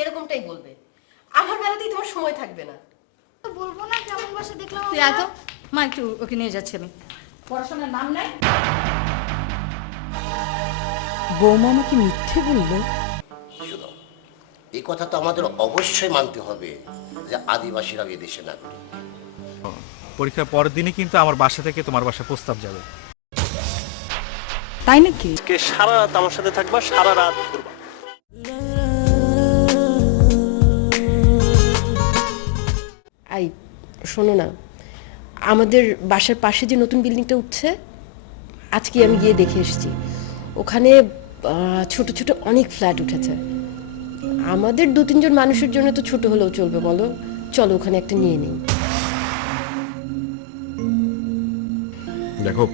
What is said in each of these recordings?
এরকমটাই বলবে। আমার বেলাতেই তোমার সময় থাকবে না। বলবো না কেমন বাসা দেখলাম। তুই আয় তো মা, একটু ওকে নিয়ে যাচ্ছি আমি। পড়াশোনার নাম নাই। বৌমা আমাকে মিথ্যে বললো? এই কথা তো আমাদের অবশ্যই মানতে হবে যে আদিবাসীরা এই দেশে নাগরিক। পরীক্ষার পরের দিনই কিন্তু আমার বাসা থেকে তোমার বাসা প্রস্তাব যাবে। তাই নাকি? সারা রাত আমার সাথে থাকবা, সারা রাত ঘুরবা। আই শোনো না, আমাদের বাসার পাশে যে নতুন বিল্ডিংটা উঠছে, আজকে আমি গিয়ে দেখে এসেছি। ওখানে ছোট ছোট অনেক ফ্ল্যাট উঠেছে। আমাদের 2-3 জন মানুষের জন্য তো ছোট হলেও চলবে, বলো? চলো ওখানে একটা নিয়ে নিই। দেখো,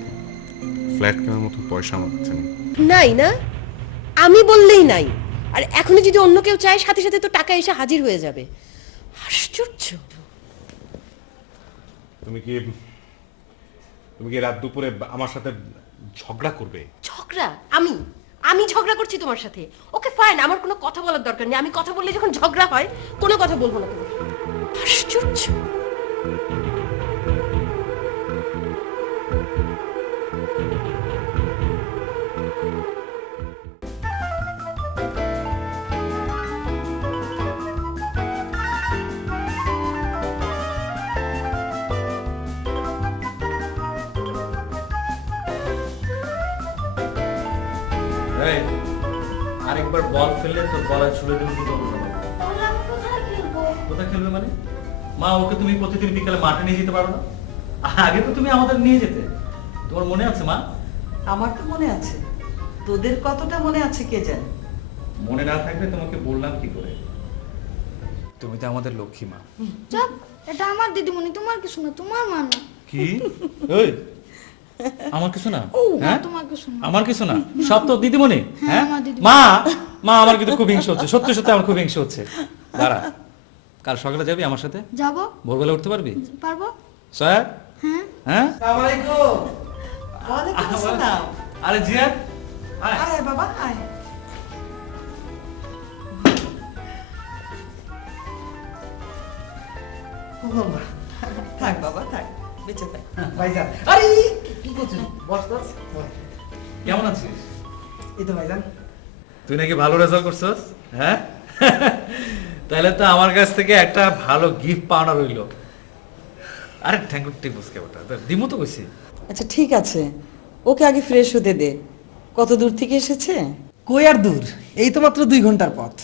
ফ্ল্যাট কেনার মতো পয়সা আমার কাছে নেই। নাই না? আমি বললেই নাই। আর এখনো যদি অন্য কেউ চায়, সাথে সাথে তো টাকা এসে হাজির হয়ে যাবে। আশ্চর্য। তুমি কি রাত দুপুরে আমার সাথে ঝগড়া করবে? ঝগড়া? আমি ঝগড়া করছি তোমার সাথে? ওকে ফাইন, আমার কোনো কথা বলার দরকার নেই। আমি কথা বললে যখন ঝগড়া হয়, কোনো কথা বলবো না। আশ্চর্য। আরেকবার বল ফেললে তোর গলায় ছুড়ে দেবো কিন্তু। তাহলে আমি কোথায় খেলবো? কোথায় খেলবে মানে? মা, ওকে তুমি প্রতিদিন বিকালে মাঠে নিয়ে যেতে পারো না? আগে তো তুমি আমাদের নিয়ে যেতে। তোমার মনে আছে মা? আমার তো মনে আছে, তোদের কতটা মনে আছে কে জানে। মনে না থাকলে তোমাকে বললাম কি করে? তুমি তো আমাদের লক্ষ্মী মা। চাপ, এটা আমার দিদিমণি, তোমার কিছু না, তোমার মা না। কি? ওই আমার কিছু না? হ্যাঁ, তোমার কিছু না। আমার কিছু না, সব তো দিদিমণি। হ্যাঁ আমার দিদিমণি। মা, মা আমার কিন্তু খুব হিংসা হচ্ছে, সত্যি সত্যি আমার খুব হিংসা হচ্ছে। দাঁড়া, কাল সকালে যাবি আমার সাথে? যাবো। ভোরবেলা উঠতে পারবি? পারবো। স্যার? হ্যাঁ। হ্যাঁ। আসসালামু আলাইকুম। ওয়ালাইকুম আসসালাম। আরে জিয়াদ, আয়। আয় বাবা আয়। ও বাবা, থাক বাবা থাক, বেঁচে থাক। ভাইজান, আরে কি করছিস? বস বস। কেমন আছিস? এই তো ভাইজান। তুই নাকি ভালো রেজাল্ট করছস? হ্যাঁ, তাহলে তো আমার কাছ থেকে একটা ভালো গিফট পাওনা রইলো। আরে থ্যাংক ইউ, ঠিক বুঝকে ওটা দিমু তো কইছি। আচ্ছা ঠিক আছে, ওকে আগে ফ্রেশ হতে দে। কত দূর থেকে এসেছে? কই আর দূর, এই তো মাত্র 2 ঘন্টার পথ।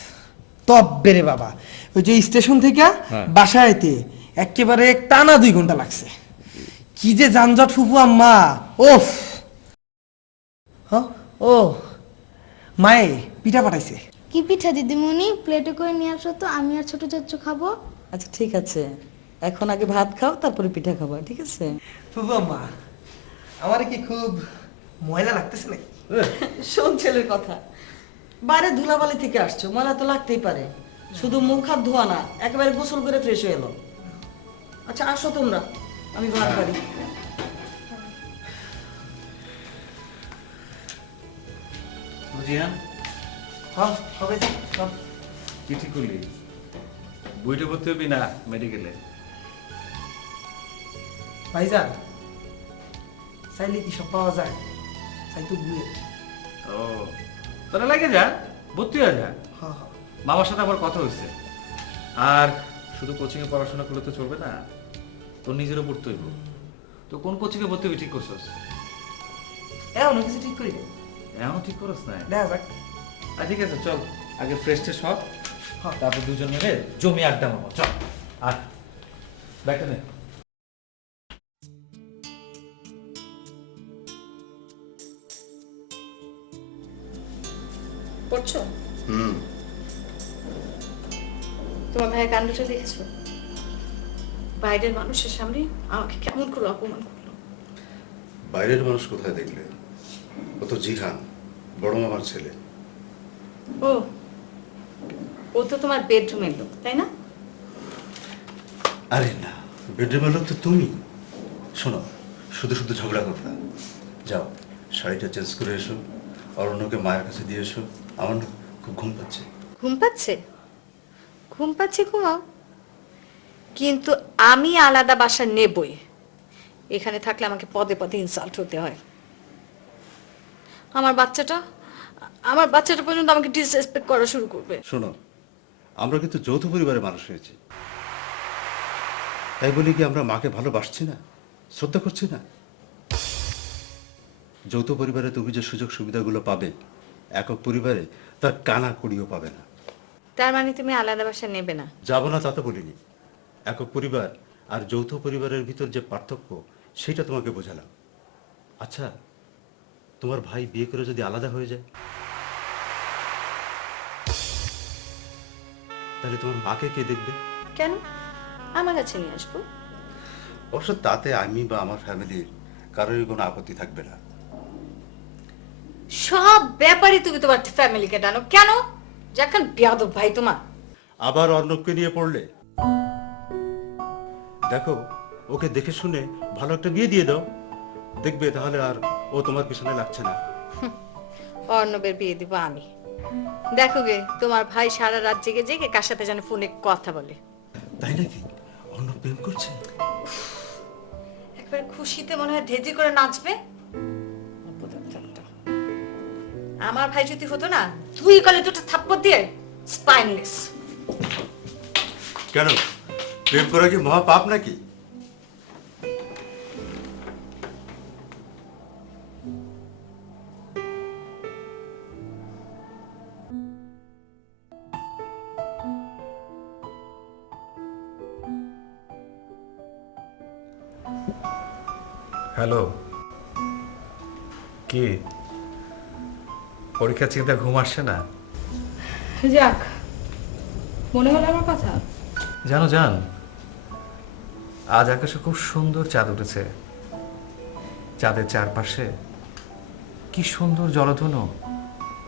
তব বেরে বাবা, ওই যে স্টেশন থেকে বাসায় আইতে একেবারে টানা 2 ঘন্টা লাগছে। কি যে যানজট ফুফু আম্মা, ওফ। ও মায়ে পিঠা পাঠাইছে। কি পিঠা দিদিমণি? প্লেটে করে নিয়ে আসো তো, আমি আর ছোট চাচু খাবো। আচ্ছা ঠিক আছে, এখন আগে ভাত খাও, তারপরে পিঠা খাবা, ঠিক আছে? ফুফু আম্মা, আমার কি খুব ময়লা লাগতেছে নাকি? শোন ছেলের কথা, বাইরে ধুলাবালি থেকে আসছো, ময়লা তো লাগতেই পারে। শুধু মুখ হাত ধোয়া না, একেবারে গোসল করে ফ্রেশ হয়ে এলো। আচ্ছা আসো তোমরা, আমি ভাত পারি। জিয়ান, হ্যাঁ হবে যে, চল। কি ঠিক করলি? বইটা ভর্তি হবি না মেডিকেলে? ভাইজান, চাইলে কি সব পাওয়া যায়? চাই তো বুয়ে। ও, তোরা লাগে যা, ভর্তি হয়ে যা। হ্যাঁ হ্যাঁ। বাবার সাথে আমার কথা হয়েছে। আর শুধু কোচিং এ পড়াশোনা করলে তো চলবে না, তোর নিজেরও পড়তে হইব। তো কোন কোচিং এ ভর্তি হবি ঠিক করছস? এমন কিছু ঠিক করি না, এখনো ঠিক করস না? দেখা যাক। ঠিক আছে, চল আগে ফ্রেশ ট্রেশ হ, তারপর দুজন মিলে জমি আড্ডা মারবো। চল আর ব্যাগটা নে। পড়ছো? তোমার ভাইয়ের কাণ্ডটা দেখেছো? বাইরের মানুষের সামনে আমাকে কেমন করে অপমান করলো। বাইরের মানুষ কোথায় দেখলে? ও তো জিহান, বড় মামার ছেলে। ও তো তোমার বেডরুমের লোক, তাই না? আরে না, বেডরুমের লোক তো তুমি। শোনো, শুধু শুধু ঝগড়া করবে না। যাও শাড়িটা চেঞ্জ করে এসো, অরণ্যকে মায়ের কাছে দিয়ে এসো। আমার না খুব ঘুম পাচ্ছে। ঘুম পাচ্ছে? ঘুম পাচ্ছে ঘুমাও, কিন্তু আমি আলাদা বাসা নেবই। এখানে থাকলে আমাকে পদে পদে ইনসাল্ট হতে হয়। আমার বাচ্চাটা পর্যন্ত আমাকে ডিসরেসপেক্ট করা শুরু করবে। শোনো, আমরা কিন্তু যৌথ পরিবারের মানুষ হয়েছি, তাই বলি কি আমরা মাকে ভালোবাসছি না, শ্রদ্ধা করছি না? যৌথ পরিবারে তুমি যে সুযোগ সুবিধাগুলো পাবে, একক পরিবারে তার কানা কড়িও পাবে না। তার মানে তুমি আলাদা বাসা নেবে না? যাবো না তা তো বলিনি। একক পরিবার আর যৌথ পরিবারের ভিতর যে পার্থক্য, সেটা তোমাকে বোঝালাম। আচ্ছা, তোমার ভাই বিয়ে করে যদি আলাদা হয়ে যায়, তাহলে তোমার মাকে কে দেখবে? কেন? আমার কাছে নিয়ে আসবো। অবশ্য তাতে আমি বা আমার ফ্যামিলির কারোরই কোনো আপত্তি থাকবে না। সব ব্যাপারে তুমি তোমার ফ্যামিলিকে টানো কেন? যখন বিয়াদব ভাই তোমার। আবার অর্ণবকে নিয়ে পড়লে? দেখো, ওকে দেখে শুনে ভালো একটা বিয়ে দিয়ে দাও, দেখবে তাহলে আর ও তোমার পিছনে লাগছে না। অর্ণবের বিয়ে দিব আমি। দেখো গে, তোমার ভাই সারা রাত জেগে জেগে কার সাথে যেন ফোনে কথা বলে। তাই নাকি? অর্ণব প্রেম করছে? একবার খুশিতে মনে হয় ধেজি করে নাচবে। আমার ভাই যদি হতো না, তুই কলে দুটো থাপ্পড় দিয়ে স্পাইনলেস। কেন, প্রেম করা কি মহা পাপ নাকি? হ্যালো, কি পরীক্ষা চিন্তা ঘুম আসছে না? যাক, মনে হলো আমার কথা। জানো জান, আজ আকাশে খুব সুন্দর চাঁদ উঠেছে। চাঁদের চারপাশে কি সুন্দর জলধনু,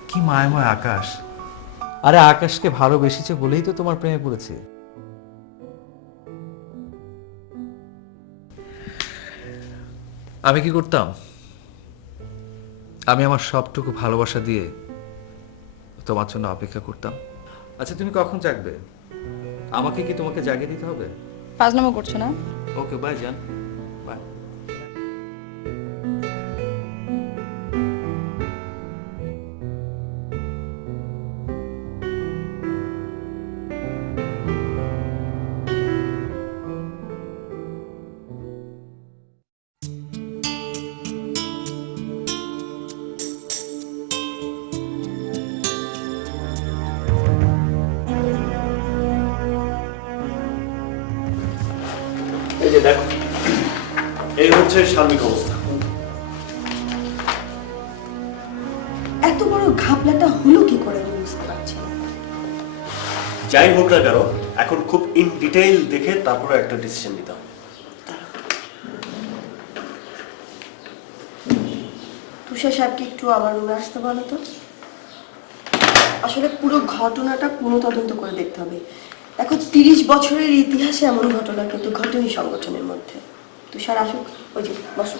কি মায়াময় আকাশ। আরে আকাশকে ভালোবেসেছে বলেই তো তোমার প্রেমে পড়েছে। আমি কি করতাম? আমি আমার সবটুকু ভালোবাসা দিয়ে তোমার জন্য অপেক্ষা করতাম। আচ্ছা, তুমি কখন জাগবে? আমাকে কি তোমাকে জাগিয়ে দিতে হবে? পাঁচনামা করছো না? ওকে, বাই জান, বাই। এই যে দেখো, এই হচ্ছে সার্বিক অবস্থা। এত বড় ঘাপলাটা হলো কি করে আমি বুঝতে পারছি না। যাই হোক না কেন, এখন খুব ইন ডিটেইল দেখে তারপরে একটা ডিসিশন নিতে হবে। তুষার সাহেবকে একটু আমার রুমে আসতে বলো তো। আসলে পুরো ঘটনাটা পুরো তদন্ত করে দেখতে হবে। দেখো, 30 বছরের ইতিহাসে এমন ঘটনা কিন্তু ঘটেনি সংগঠনের মধ্যে। তুষার আসুক, ওই যে বসো।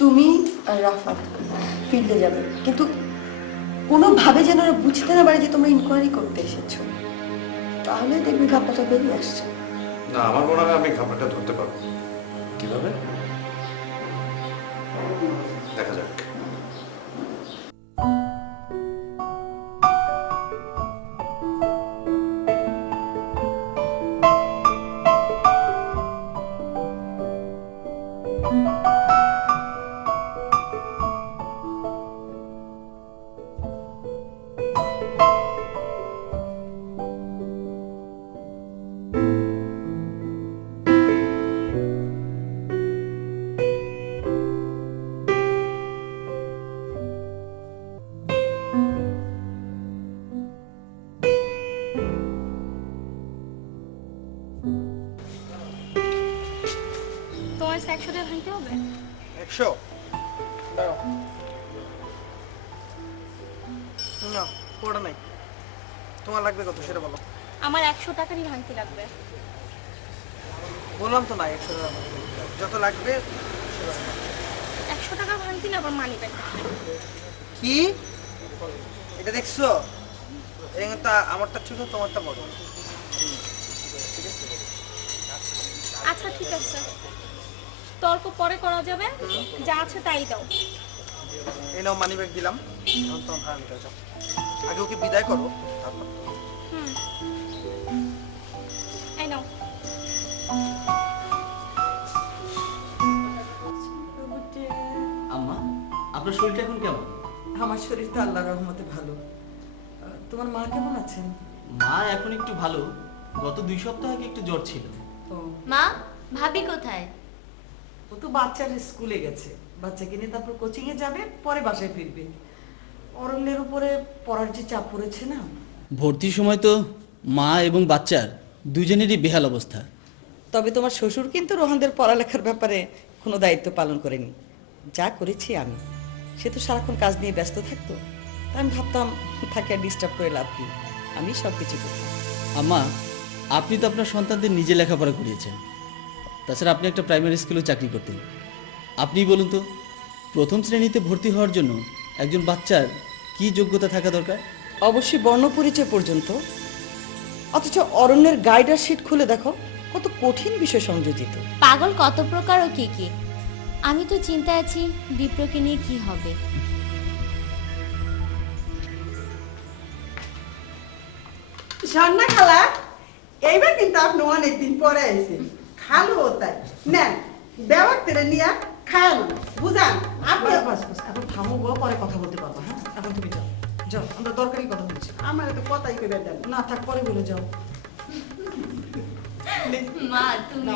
তুমি আর রাফাত ফিল্ডে যাবে, কিন্তু কোনোভাবে যেন ওরা বুঝতে না পারে যে তোমরা ইনকোয়ারি করতে এসেছো। তাহলে দেখবি ঘাপলাটা বেরিয়ে আসছে। না, আমার মনে হয় আমি ঘাপলাটা ধরতে পারবো। কিভাবে? দেখা যাক। তোমার 100 টাকা ভাঙতে হবে। 100? দাঁড়াও না, পড়া নাই। তোমার লাগবে কত সেটা বলো। আমার 100 টাকারই ভাঙতে লাগবে। বললাম তো না, 100 টাকা যত লাগবে। 100 টাকা ভাঙতি না, আবার মানি ব্যাগ। কি এটা দেখছো? এটা আমারটা ছোট, তোমারটা বড়। আচ্ছা ঠিক আছে, তর্ক পরে করা যাবে, যা আছে তাই দাও। এই নাও মানি ব্যাগ দিলাম, এখন তোমার ভাড়া মিটাও, যাও। আগে ওকে বিদায় করো, তারপর। এই নাও। আম্মা, আপনার শরীরটা এখন কেমন? আমার শরীর তো আল্লাহর রহমতে ভালো। তোমার মা কেমন আছেন? মা এখন একটু ভালো, গত 2 সপ্তাহ আগে একটু জ্বর ছিল। মা, ভাবি কোথায়? ও তো বাচ্চার স্কুলে গেছে, বাচ্চাকে নিয়ে তারপর কোচিং এ যাবে, পরে বাসায় ফিরবে। অরণ্যের উপরে পড়ার যে চাপ পড়েছে না। ভর্তির সময় তো মা এবং বাচ্চার দুজনেরই বেহাল অবস্থা। তবে তোমার শ্বশুর কিন্তু রোহানদের পড়ালেখার ব্যাপারে কোনো দায়িত্ব পালন করেনি। যা করেছি আমি, সে তো সারাক্ষণ কাজ নিয়ে ব্যস্ত থাকতো। আমি ভাবতাম তাকে আর ডিস্টার্ব করে লাভ কি, আমি সব কিছু করতাম। আম্মা, আপনি তো আপনার সন্তানদের নিজে লেখাপড়া করিয়েছেন, তাছাড়া আপনি একটা প্রাইমারি স্কুলেও চাকরি করতেন। আপনিই বলুন তো, প্রথম শ্রেণীতে ভর্তি হওয়ার জন্য একজন বাচ্চার কি যোগ্যতা থাকা দরকার? অবশ্যই বর্ণপরিচয় পর্যন্ত। অথচ অরণ্যের গাইডার শিট খুলে দেখো, কত কঠিন বিষয় সংযোজিত। পাগল কত প্রকার ও কি কি। আমি তো চিন্তায় আছি দীপ্রকে নিয়ে কি হবে। ঝর্ণা খালা, এইবার কিন্তু আপনি অনেকদিন পরে আইছেন। খালু তাই নেন, দেওয়ার তেরে নিয়ে খান বুঝান। আপনি এখন থামো গো, পরে কথা বলতে পারবো। হ্যাঁ, এখন তুমি যাও, যাও, আমরা দরকারি কথা বলছি। আমার তো কথাই করে দেন না থাক, পরে বলে যাও। মা তুমি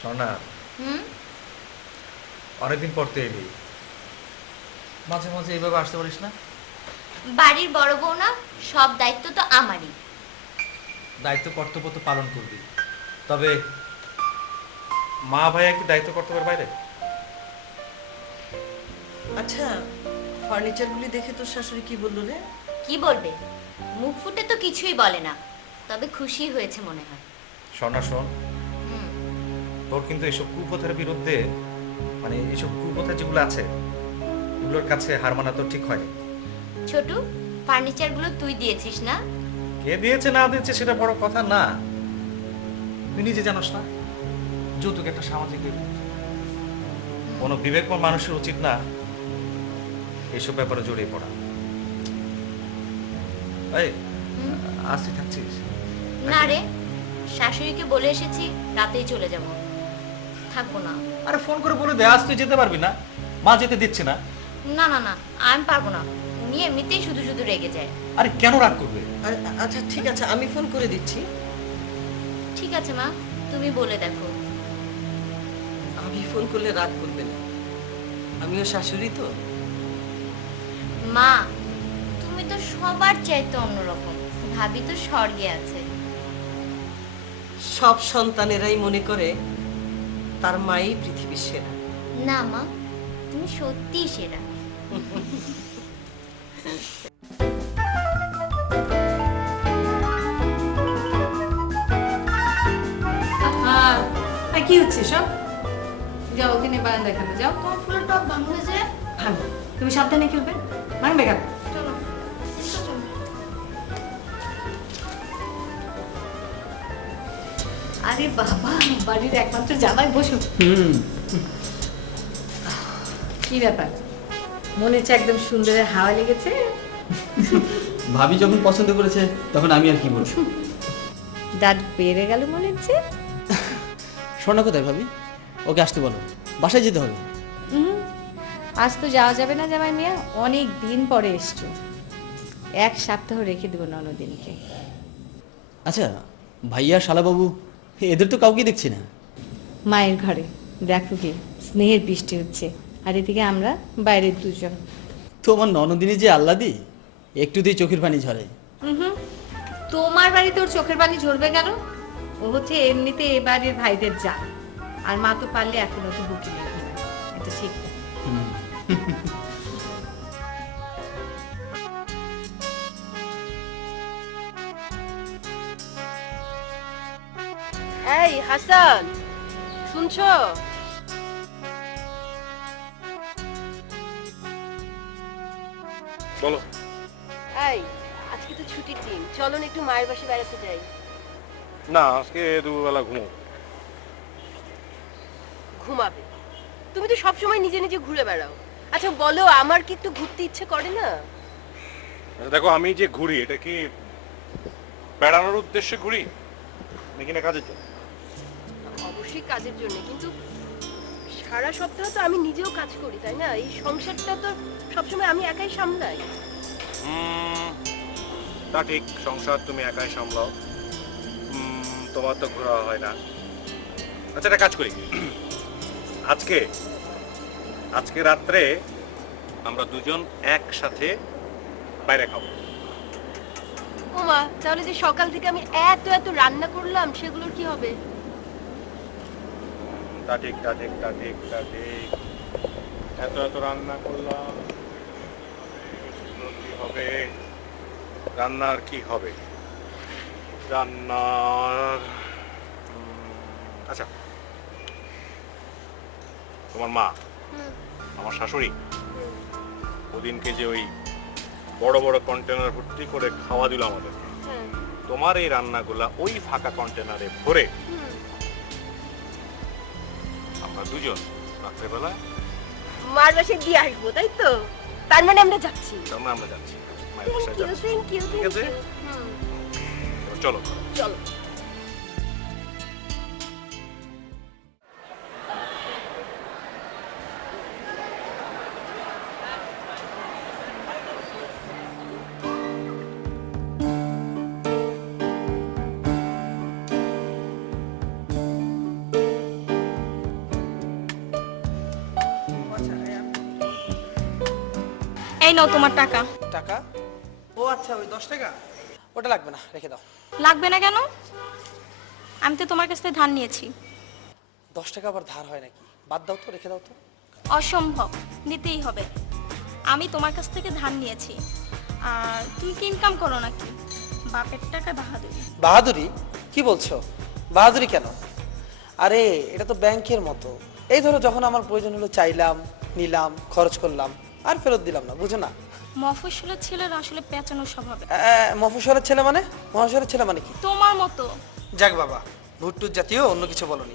সোনা, অনেকদিন পর তো এলি, মাঝে মাঝে এইভাবে আসতে পারিস না? বাড়ির বড় বউ না, সব দায়িত্ব তো আমারই। দায়িত্ব কর্তব্য তো পালন করবি, তবে মা ভাইয়া কি দায়িত্ব কর্তব্যের বাইরে? আচ্ছা, ফার্নিচারগুলি দেখে তোর শাশুড়ি কি বললো রে? কি বলবে, মুখ ফুটে তো কিছুই বলে না, তবে খুশি হয়েছে মনে হয়। সোনা শোন, তোর কিন্তু এইসব কুপ্রথার বিরুদ্ধে, মানে এইসব কুপ্রথা যেগুলো আছে এগুলোর কাছে হার মানা তো ঠিক হয়নি। ছোটু, ফার্নিচারগুলো তুই দিয়েছিস না? কে দিয়েছে না দিয়েছে সেটা বড় কথা না, তুই নিজে জানোস না যৌতুক একটা সামাজিক ব্যাপার। কোনো বিবেকবান মানুষের উচিত না এইসব ব্যাপারে জড়িয়ে পড়া। এই, আজ তুই থাকছিস? না রে, শাশুড়িকে বলে এসেছি রাতেই চলে যাব, থাকবো না। আরে ফোন করে বলে দে আজ তুই যেতে পারবি না, মা যেতে দিচ্ছে না। না না না, আমি পারবো না, উনি এমনিতেই শুধু শুধু রেগে যায়। আরে কেন রাগ করবে? আচ্ছা ঠিক আছে, আমি ফোন করে দিচ্ছি। ঠিক আছে মা, তুমি বলে দেখো। আমি ফোন করলে রাগ করবে না, আমিও শাশুড়ি তো। মা, তুমি তো সবার চাইতে অন্যরকম, ভাবি তো স্বর্গে আছে। সব সন্তানেরাই মনে করে তার মাই পৃথিবীর সেরা। না মা, তুমি সত্যিই সেরা। কি হচ্ছে সব? যাও ওখানে বারান্দা খেলবে, যাও। তোমার ফুলের টব ভাঙ হয়েছে। ভালো, তুমি সাবধানে খেলবে, ভাঙবে কেন? চলো, আরে বাবা, বাড়ির একমাত্র জামাই বসু। কি ব্যাপার, মনে হচ্ছে একদম সুন্দরের হাওয়া লেগেছে। ভাবি যখন পছন্দ করেছে তখন আমি আর কি বলবো। দাঁত বেড়ে গেল মনে হচ্ছে। সোনা কোথায় ভাবি? ওকে আসতে বলো, বাসায় যেতে হবে। আজ তো যাওয়া যাবে না জামাই মিয়া, অনেক দিন পরে এসছো, 1 সপ্তাহ রেখে দেবো ননদিনকে। আচ্ছা, ভাইয়া শালাবাবু এদের তো কাউকে দেখছি না। মায়ের ঘরে দেখো কি স্নেহের বৃষ্টি হচ্ছে, আর এদিকে আমরা বাইরের দুজন। তোমার ননদিনী যে আল্লাদি, একটুতেই চোখের পানি ঝরে। তোমার বাড়িতে ওর চোখের পানি ঝরবে কেন? ও হচ্ছে এমনিতে এ বাড়ির ভাইদের যা, আর মা তো পারলে এখনো তো বুকি নিয়ে ঘুমায়, এটা ঠিক। এই হাসান, শুনছো? বলো। এই আজকে তো ছুটির দিন, চলো না একটু মায়ের বাসায় বেড়াতে যাই। না, আজকে দুপুরবেলা ঘুমো। ঘুমাবে? তুমি তো সবসময় নিজে নিজে ঘুরে বেড়াও। আচ্ছা বলো, আমার কি একটু ঘুরতে ইচ্ছে করে না? আচ্ছা দেখো, আমি যে ঘুরি এটা কি বেড়ানোর উদ্দেশ্যে ঘুরি নাকি না কাজের জন্য? অবশ্যই কাজের জন্য, কিন্তু সারা সপ্তাহ তো আমি নিজেও কাজ করি, তাই না? এই সংসারটা তো সবসময় আমি একাই সামলাই। তা ঠিক, সংসার তুমি একাই সামলাও, তোমার তো ঘোরা হয় না। আচ্ছা একটা কাজ করি, আজকে রাত্রে আমরা দুজন একসাথে বাইরে খাবো। ওমা, তাহলে যে সকাল থেকে আমি এত এত রান্না করলাম সেগুলোর কি হবে? তা ঠিক। এত রান্না করলাম, কি হবে? রান্নার কি হবে? রান্নার আচ্ছা, তোমার মা, আমার শাশুড়ি, ওদিনকে যে ওই বড় বড় কন্টেনার ভর্তি করে খাওয়া দিল আমাদেরকে, তোমার এই রান্নাগুলা ওই ফাঁকা কন্টেনারে ভরে আমরা দুজন রাত্রেবেলা মার বাসায় দিয়ে আসবো, তাই তো? তার মানে আমরা যাচ্ছি। আমরা যাচ্ছি মায়ের বাসায় যাচ্ছি। Thank you. ঠিক আছে, চলো চলো। এই নাও তোমার টাকা। টাকা? ও আচ্ছা, ওই 10 টাকা? ওটা লাগবে না, রেখে দাও। লাগবে না কেন? আমি তো তোমার কাছ থেকে ধার নিয়েছি। 10 টাকা আবার ধার হয় নাকি? বাদ দাও তো, রেখে দাও তো। অসম্ভব, নিতেই হবে। আমি তোমার কাছ থেকে ধার নিয়েছি। আর তুমি কি ইনকাম করো নাকি? বাপের টাকা বাহাদুরি। বাহাদুরি? কি বলছো? বাহাদুরি কেন? আরে এটা তো ব্যাংকের মতো। এই ধরো, যখন আমার প্রয়োজন হলো চাইলাম, নিলাম, খরচ করলাম, আর ফেরত দিলাম না, বুঝো না? মফস্বলের ছেলেরা আসলে পেঁচানো স্বভাবে। মফস্বলের ছেলে মানে? মহাশয়ের ছেলে মানে কি? তোমার মতো। যাক বাবা, ভুট্টুর জাতীয় অন্য কিছু বলনি।